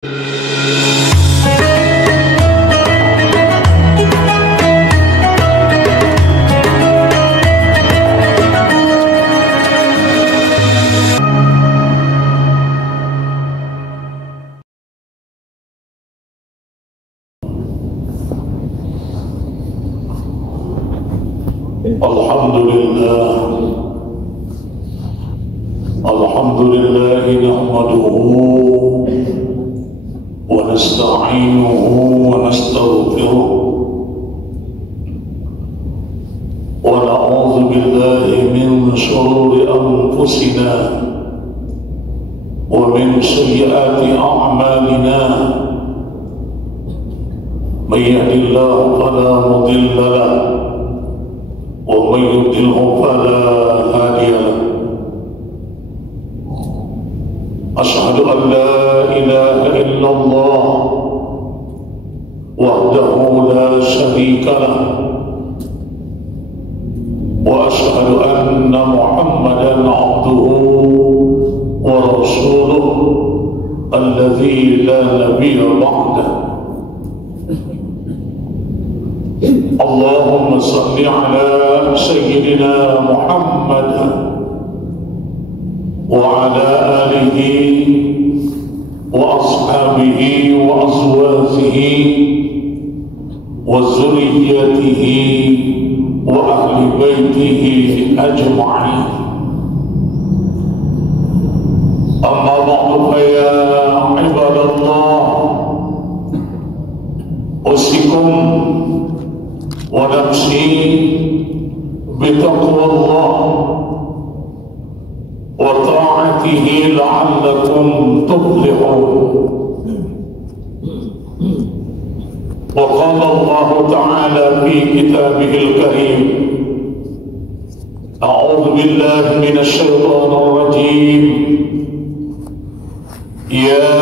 Alhamdulillah nahmaduhu wa nasta'inuhu wa nastaghfiruh wa na'udzu billahi min shururi anfusina wa min sayyiati a'malina may yahdihillahu fala mudilla lahu wa may yudlilhu fala hadiya lahu. أشهد أن لا إله إلا الله وحده لا شريك له وأشهد أن محمدا عبده ورسوله الذي لا نبي بعده. اللهم صل على سيدنا محمد وعلى آله وأصحابه وأزواجه وذريته وأهل بيته أجمعين. أما بعد فيا عباد الله، أوصيكم ونفسي بتقوى الله وطاعته لعلكم تفلحون. وقال الله تعالى في كتابه الكريم: أعوذ بالله من الشيطان الرجيم. يا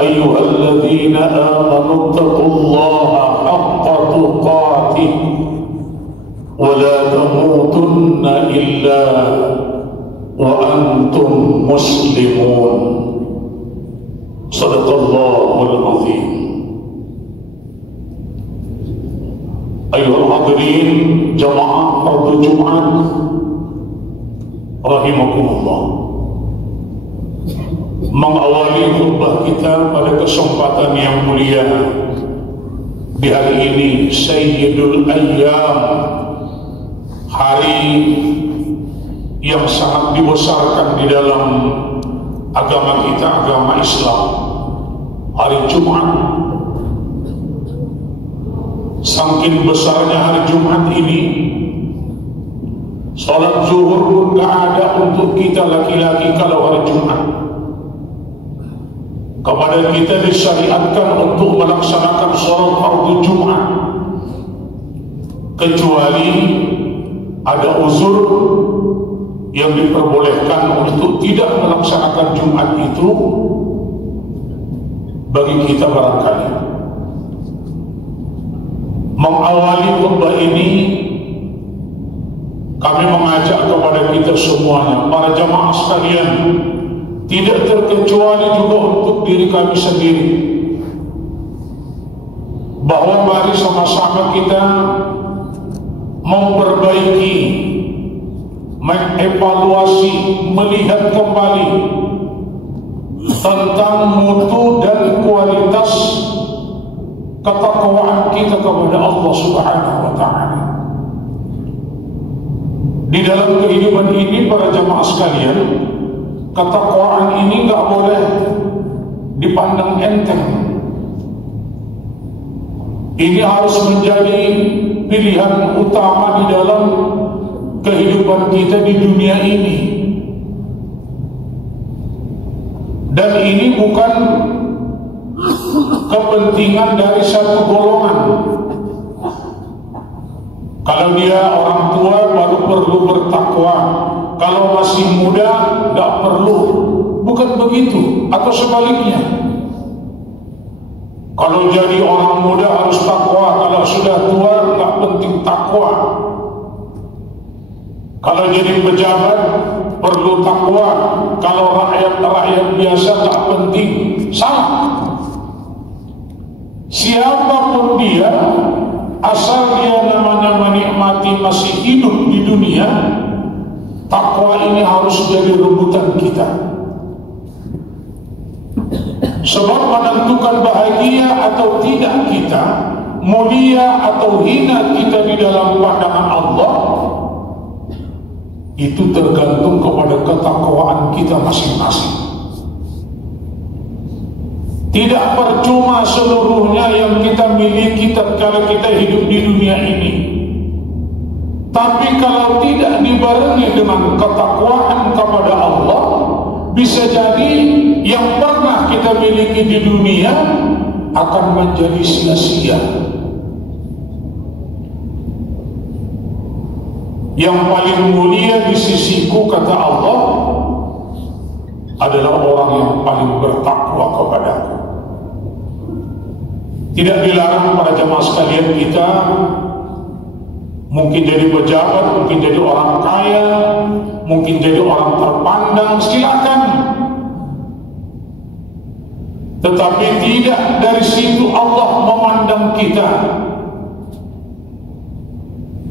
أيها الذين آمنوا اتقوا الله حق تقاته ولا تموتن إلا وأنتم مسلمون. صدق الله العظيم. أيها الحاضرين جماعة فرض Jumat rahimakumullah, mengawali khutbah kita pada kesempatan yang mulia di hari ini, Sayyidul Ayyam, hari yang sangat dibesarkan di dalam agama kita, agama Islam, hari Jumat. Saking besarnya hari Jumat ini, salat zuhur pun gak ada untuk kita laki-laki kalau hari Jumat. Kepada kita disyariatkan untuk melaksanakan salat fardu Jumat, kecuali ada uzur yang diperbolehkan untuk tidak melaksanakan Jumat itu bagi kita barangkali. Mengawali khutbah ini, kami mengajak kepada kita semuanya, para jamaah sekalian, tidak terkecuali juga untuk diri kami sendiri, bahwa mari sama-sama kita memperbaiki, mengevaluasi, melihat kembali tentang mutu dan kualitas ketakwaan kita kepada Allah Subhanahu wa Ta'ala. Di dalam kehidupan ini, para jamaah sekalian, ketakwaan ini gak boleh dipandang enteng. Ini harus menjadi pilihan utama di dalam kehidupan kita di dunia ini. Dan ini bukan kepentingan dari satu golongan. Kalau dia orang tua baru perlu bertakwa, kalau masih muda tak perlu. Bukan begitu, atau sebaliknya. Kalau jadi orang muda harus takwa, kalau sudah tua tak penting takwa. Kalau jadi pejabat perlu takwa, kalau rakyat biasa tak penting. Salah. siapapun dia, asal dia namanya menikmati masih hidup di dunia, takwa ini harus jadi rebutan kita. Sebab menentukan bahagia atau tidak kita, mulia atau hina kita di dalam pandangan Allah, itu tergantung kepada ketakwaan kita masing-masing. Tidak percuma seluruhnya yang kita miliki tatkala kita hidup di dunia ini, tapi kalau tidak dibarengi dengan ketakwaan kepada Allah, bisa jadi yang pernah kita miliki di dunia akan menjadi sia-sia. Yang paling mulia di sisiku, kata Allah, adalah orang yang paling bertakwa kepadaku. Tidak dilarang para jamaah sekalian kita mungkin jadi pejabat, mungkin jadi orang kaya, mungkin jadi orang terpandang, silakan. Tetapi tidak dari situ Allah memandang kita.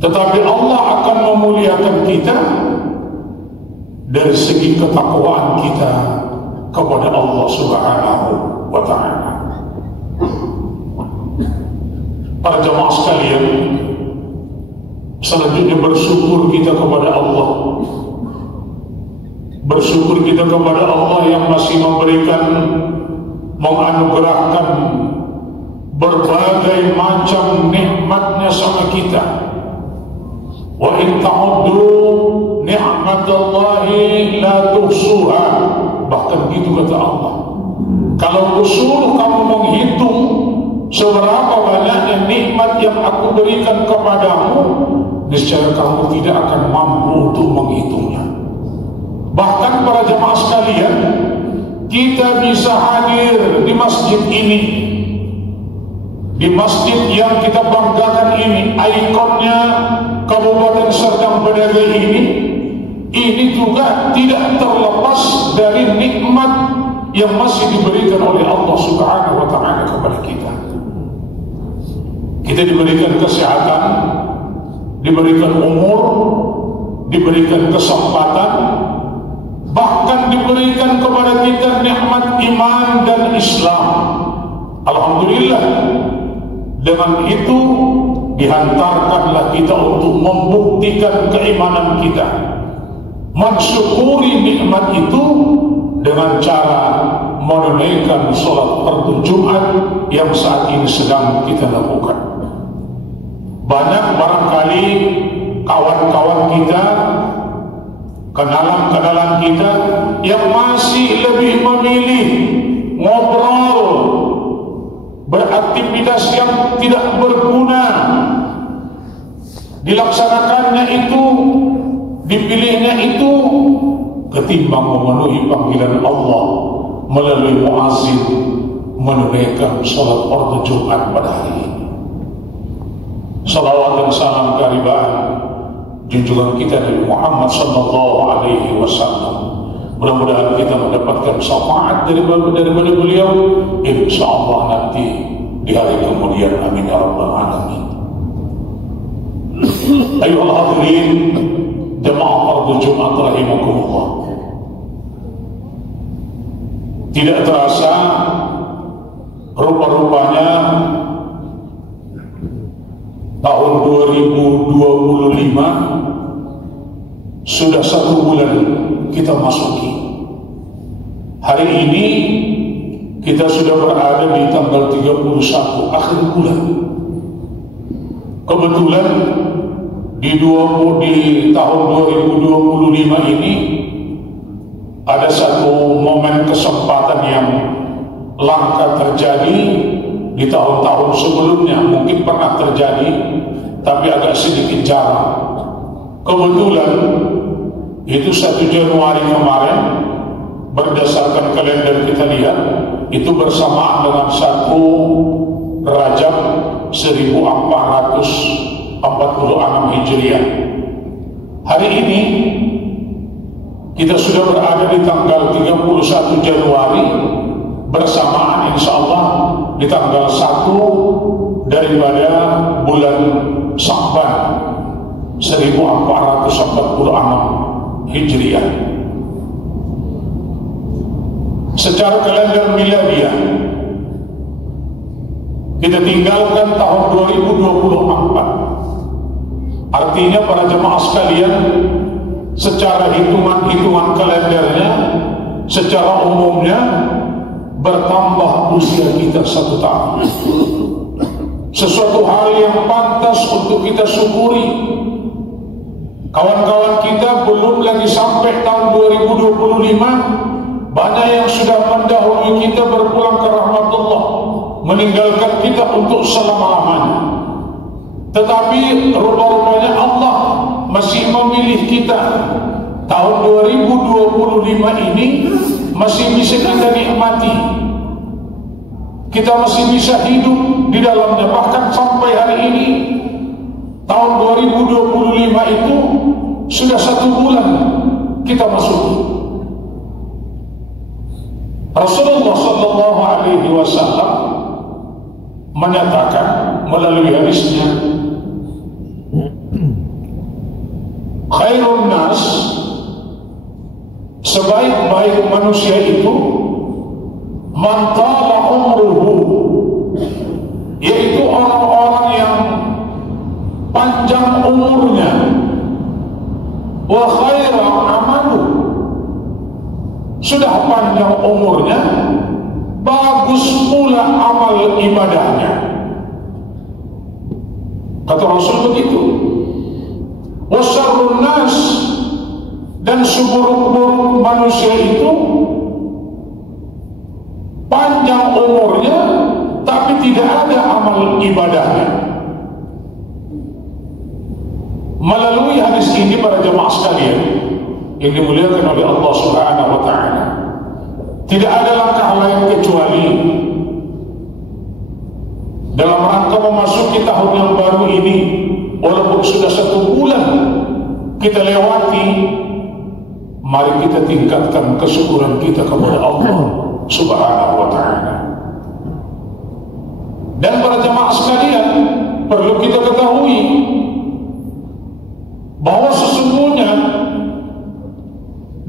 Tetapi Allah akan memuliakan kita dari segi ketakwaan kita kepada Allah Subhanahu wa ta'ala. Para jamaah sekalian, selanjutnya bersyukur kita kepada Allah. Bersyukur kita kepada Allah yang masih memberikan, menganugerahkan berbagai macam nikmatnya sama kita. Wa in ta'uddu ni'matallahi la tuhsuha. Bahkan gitu kata Allah. Kalau usul kamu menghitung seberapa banyaknya nikmat yang aku berikan kepadamu, niscaya kamu tidak akan mampu untuk menghitungnya. Bahkan para jamaah sekalian, kita bisa hadir di masjid ini, di masjid yang kita banggakan ini, ikonnya Kabupaten Serdang Bedagai ini juga tidak terlepas dari nikmat yang masih diberikan oleh Allah Subhanahu wa ta'ala kepada kita. Kita diberikan kesehatan, diberikan umur, diberikan kesempatan, bahkan diberikan kepada kita nikmat iman dan Islam. Alhamdulillah. Dengan itu dihantarkanlah kita untuk membuktikan keimanan kita, mensyukuri nikmat itu dengan cara menunaikan sholat fardu Jumat yang saat ini sedang kita lakukan. Banyak barangkali kawan-kawan kita, kenalan-kenalan kita yang masih lebih memilih ngobrol, beraktivitas yang tidak berguna, dilaksanakannya itu, dipilihnya itu, ketimbang memenuhi panggilan Allah melalui muazzin menunaikan salat fardu Jumat pada hari ini. Salawat dan salam keharibaan junjungan kita Nabi Muhammad sallallahu alaihi wasallam. Mudah-mudahan kita mendapatkan syafaat daripada beliau, insyaallah nanti di hari kemudian. Amin ya rabbal alamin. Ayuhal hadirin jamaah fardu Jumat rahimakumullah. Tidak terasa rupa-rupanya tahun 2025 sudah 1 bulan kita masuki. Hari ini kita sudah berada di tanggal 31 akhir bulan. Kebetulan di tahun 2025 ini ada satu momen kesempatan yang langka terjadi. Di tahun-tahun sebelumnya mungkin pernah terjadi, tapi agak sedikit jarang. Kebetulan itu 1 Januari kemarin, berdasarkan kalender kita lihat, itu bersamaan dengan 1 Rajab 1446 Hijriah. Hari ini kita sudah berada di tanggal 31 Januari, bersamaan insya Allah di tanggal 1 daripada bulan Sya'ban 1446 Hijriah. Secara kalender miladiah kita tinggalkan tahun 2024. Artinya para jemaah sekalian, secara hitungan kalendernya, secara umumnya bertambah usia kita 1 tahun. Sesuatu hal yang pantas untuk kita syukuri. Kawan-kawan kita belum lagi sampai tahun 2025, banyak yang sudah mendahului kita berpulang ke rahmatullah, meninggalkan kita untuk selama-lamanya. Tetapi rupa-rupanya Allah masih memilih kita. Tahun 2025 ini masih bisa kita nikmati, kita masih bisa hidup di dalamnya. Bahkan sampai hari ini, tahun 2025 itu sudah 1 bulan kita masuki. Rasulullah sallallahu alaihi wasallam menyatakan melalui hadisnya, khairun nas, sebaik-baik manusia itu man tala umruhu, yaitu orang-orang yang panjang umurnya, wa khaira amalu, sudah panjang umurnya, bagus pula amal ibadahnya. Kata Rasul begitu. Wasyarrun nas, dan seburuk-buruk manusia itu panjang umurnya tapi tidak ada amal ibadahnya. Melalui hadis ini para jemaah sekalian yang dimuliakan oleh Allah Subhanahu wa ta'ala, tidak ada langkah lain kecuali dalam rangka memasuki tahun yang baru ini, walaupun sudah 1 bulan kita lewati, mari kita tingkatkan kesyukuran kita kepada Allah Subhanahu wa ta'ala. Dan para jemaah sekalian, perlu kita ketahui bahwa sesungguhnya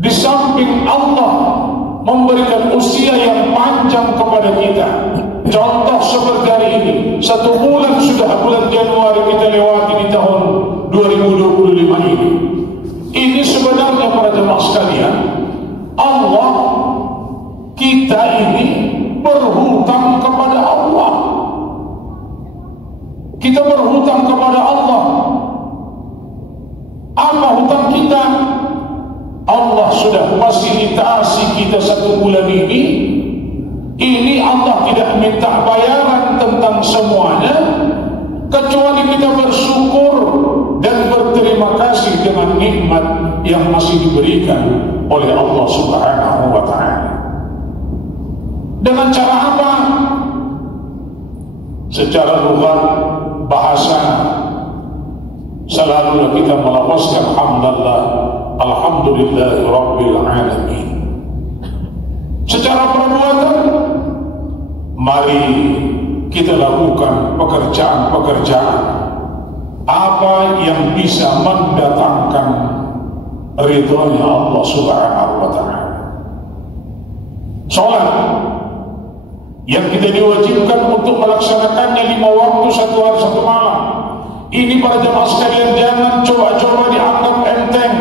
di samping Allah memberikan usia yang panjang kepada kita, contoh seperti hari ini, 1 bulan sudah, bulan Januari kita lewati di tahun 2025 ini. Ini sebenarnya para jemaah sekalian, Allah, kita ini berhutang kepada Allah. Kita berhutang kepada Allah. Apa hutang kita? Allah sudah fasilitasi kita 1 bulan ini. Ini Allah tidak minta bayaran tentang semuanya, kecuali kita bersyukur dan berterima kasih dengan nikmat yang masih diberikan oleh Allah Subhanahu wa ta'ala. Dengan cara apa? Secara lughat, bahasa, selalu kita melafazkan hamdalillah, alhamdulillahi rabbil alamin. Secara perbuatan, mari kita lakukan pekerjaan-pekerjaan apa yang bisa mendatangkan ridhonya Allah Subhanahu wa ta'ala. Salat yang kita diwajibkan untuk melaksanakannya 5 waktu 1 hari 1 malam. Ini para jemaah sekalian jangan coba-coba dianggap enteng,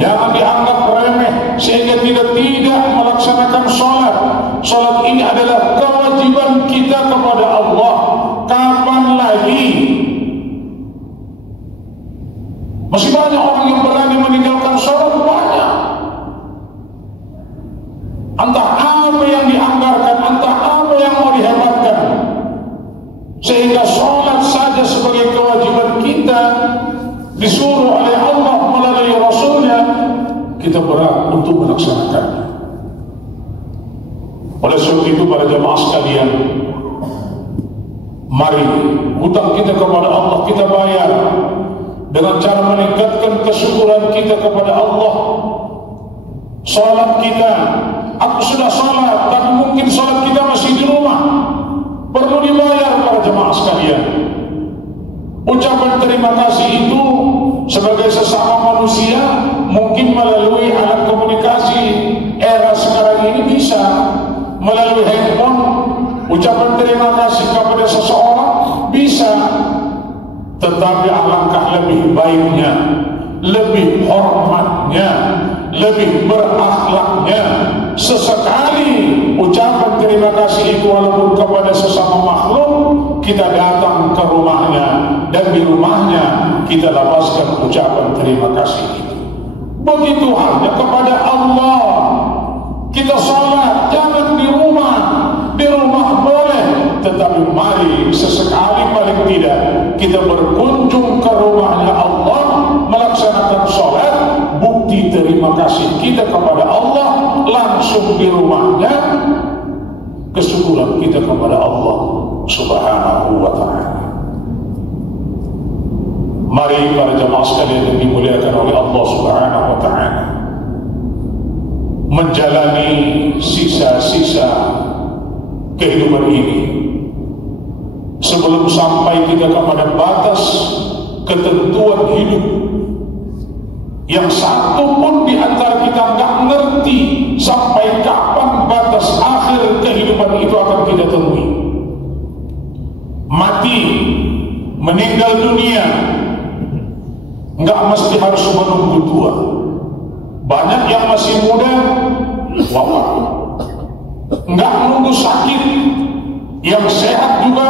jangan dianggap remeh sehingga tidak melaksanakan salat. Salat ini adalah kewajiban kita kepada Allah. Kapan lagi? Masih banyak orang yang berani meninggalkan salat, banyak. Entah apa yang dianggarkan, entah apa yang mau dihebatkan, sehingga salat saja sebagai kewajiban kita disuruh oleh Allah melalui Rasulnya, kita berat untuk melaksanakannya. Oleh sebab itu para jemaah sekalian, mari hutang kita kepada Allah kita bayar dengan cara meningkatkan kesyukuran kita kepada Allah. Salat kita, aku sudah salat, tapi mungkin salat kita masih di rumah, perlu dibayar para jemaah sekalian. terima kasih itu sebagai sesama manusia mungkin melalui alat komunikasi era sekarang ini bisa melalui handphone. Ucapan terima kasih kepada seseorang bisa, tetapi alangkah lebih baiknya, lebih hormatnya, lebih berakhlaknya sesekali ucapan terima kasih itu walaupun kepada sesama makhluk kita datang ke rumahnya dan di rumahnya kita lapaskan ucapan terima kasih itu. Begitu halnya kepada Allah. Kita salat jangan di rumah boleh, tetapi mari sesekali paling tidak kita berkunjung ke rumahnya Allah melaksanakan salat, bukti terima kasih kita kepada Allah langsung di rumahnya, kesyukuran kita kepada Allah Subhanahu wa ta'ala. Mari para jemaah sekalian yang dimuliakan oleh Allah Subhanahu wa ta'ala, menjalani sisa-sisa kehidupan ini sebelum sampai kita kepada batas ketentuan hidup yang satu pun di antara kita nggak ngerti sampai kapan batas akhir kehidupan itu akan kita temui. Mati, meninggal dunia nggak mesti harus menunggu tua. Banyak yang masih muda wafat, nggak nunggu sakit. Yang sehat juga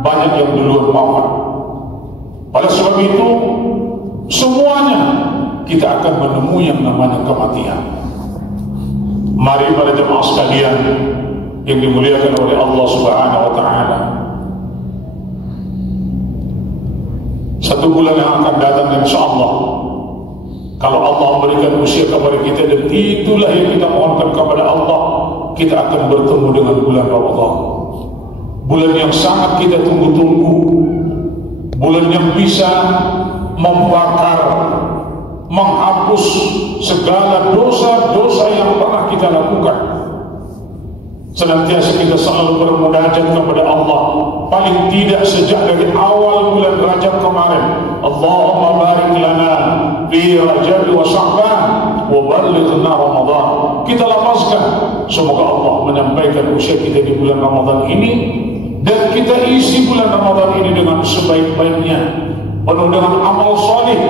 banyak yang duluan wafat. Oleh sebab itu semuanya kita akan menemui yang namanya kematian. Mari para jemaah sekalian yang dimuliakan oleh Allah Subhanahu wa ta'ala, 1 bulan yang akan datang insyaallah, kalau Allah memberikan usia kepada kita, dan itulah yang kita mohonkan kepada Allah, kita akan bertemu dengan bulan Ramadan. Bulan yang sangat kita tunggu-tunggu, bulan yang bisa membakar, menghapus segala dosa-dosa yang pernah kita lakukan. Senantiasa kita selalu bermunajat kepada Allah, paling tidak sejak dari awal bulan Rajab kemarin. Allahumma barik lana fi Rajab wa Sya'ban wa ballighna Ramadan. Kita lapaskan, semoga Allah menyampaikan usia kita di bulan Ramadan ini, dan kita isi bulan Ramadan ini dengan sebaik-baiknya, penuh dengan amal soleh.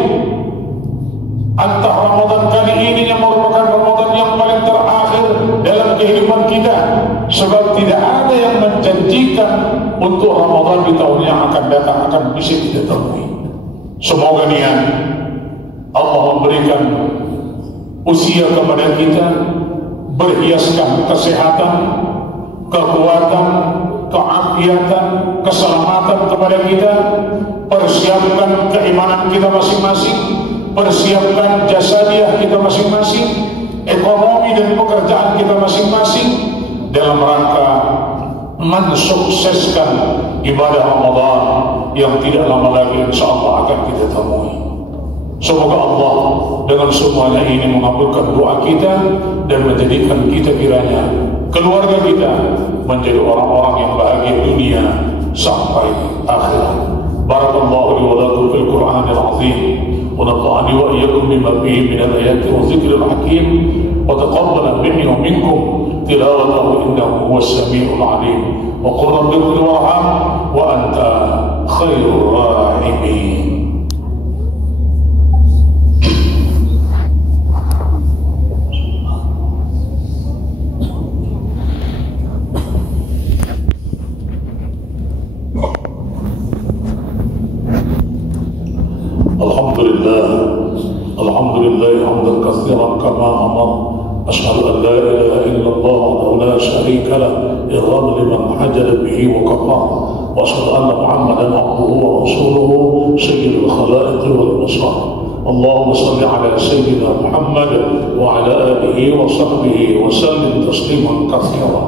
Antara Ramadan kali ini yang merupakan Ramadan yang paling terakhir dalam kehidupan kita, sebab tidak ada yang menjanjikan untuk Ramadan di tahun yang akan datang akan bisa kita temui. Semoga niat Allah memberikan usia kepada kita, berhiaskan kesehatan, kekuatan, keafiatan, keselamatan kepada kita, persiapkan keimanan kita masing-masing, persiapkan jasadiah kita masing-masing, ekonomi dan pekerjaan kita masing-masing, dalam rangka mensukseskan ibadah Ramadan yang tidak lama lagi insyaallah akan kita temui. Semoga Allah dengan semuanya ini mengabulkan doa kita dan menjadikan kita kiranya, keluarga kita, menjadi orang-orang yang bahagia dunia sampai akhirat. Barakallahu li wa lakum fil Qur'anil azim, wa nafa'ani wa iyyakum bima fihi min al-ayati wa dhikril hakim, wa taqabbala minni wa minkum tilawatahu innahu huwas samiul alim, wa qul rabbi ighfir warham wa anta khairur rahimin. الحمد لله حمدا كثيرا كما أمر. أشهد أن لا إله إلا الله وحده لا شريك له إرغاما لمن حجل به وكفر، وأشهد أن محمدا عبده ورسوله سيد الخلائق والبشر. اللهم صل على سيدنا محمد وعلى آله وصحبه وسلم تسليما كثيرا.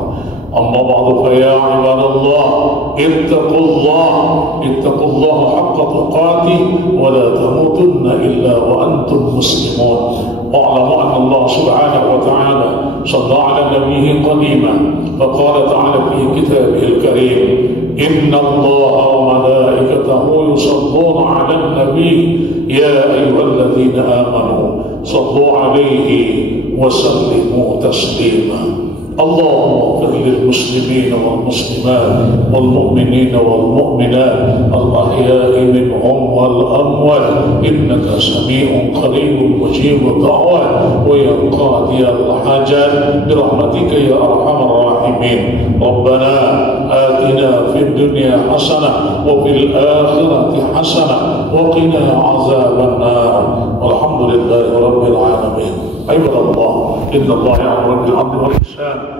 أما بعد فيا عباد الله اتقوا الله حق تقاته ولا تموتن إلا وأنتم مسلمون. واعلموا أن الله سبحانه وتعالى صلى على نبيه قديما فقال تعالى في كتابه الكريم إن الله وملائكته يصلون على النبي يا أيها الذين آمنوا صلوا عليه وسلموا تسليما. اللهم اغفر للمسلمين والمسلمات والمؤمنين والمؤمنات الأحياء منهم والأموات إنك سميع قريب مجيب الدعوات ويا قاضي الحاجات برحمتك يا أرحم الراحمين. ربنا آتنا في الدنيا حسنة وفي الآخرة حسنة وقنا عذاب النار والحمد لله رب العالمين. عباد الله إن الله يأمر بالعدل والإحسان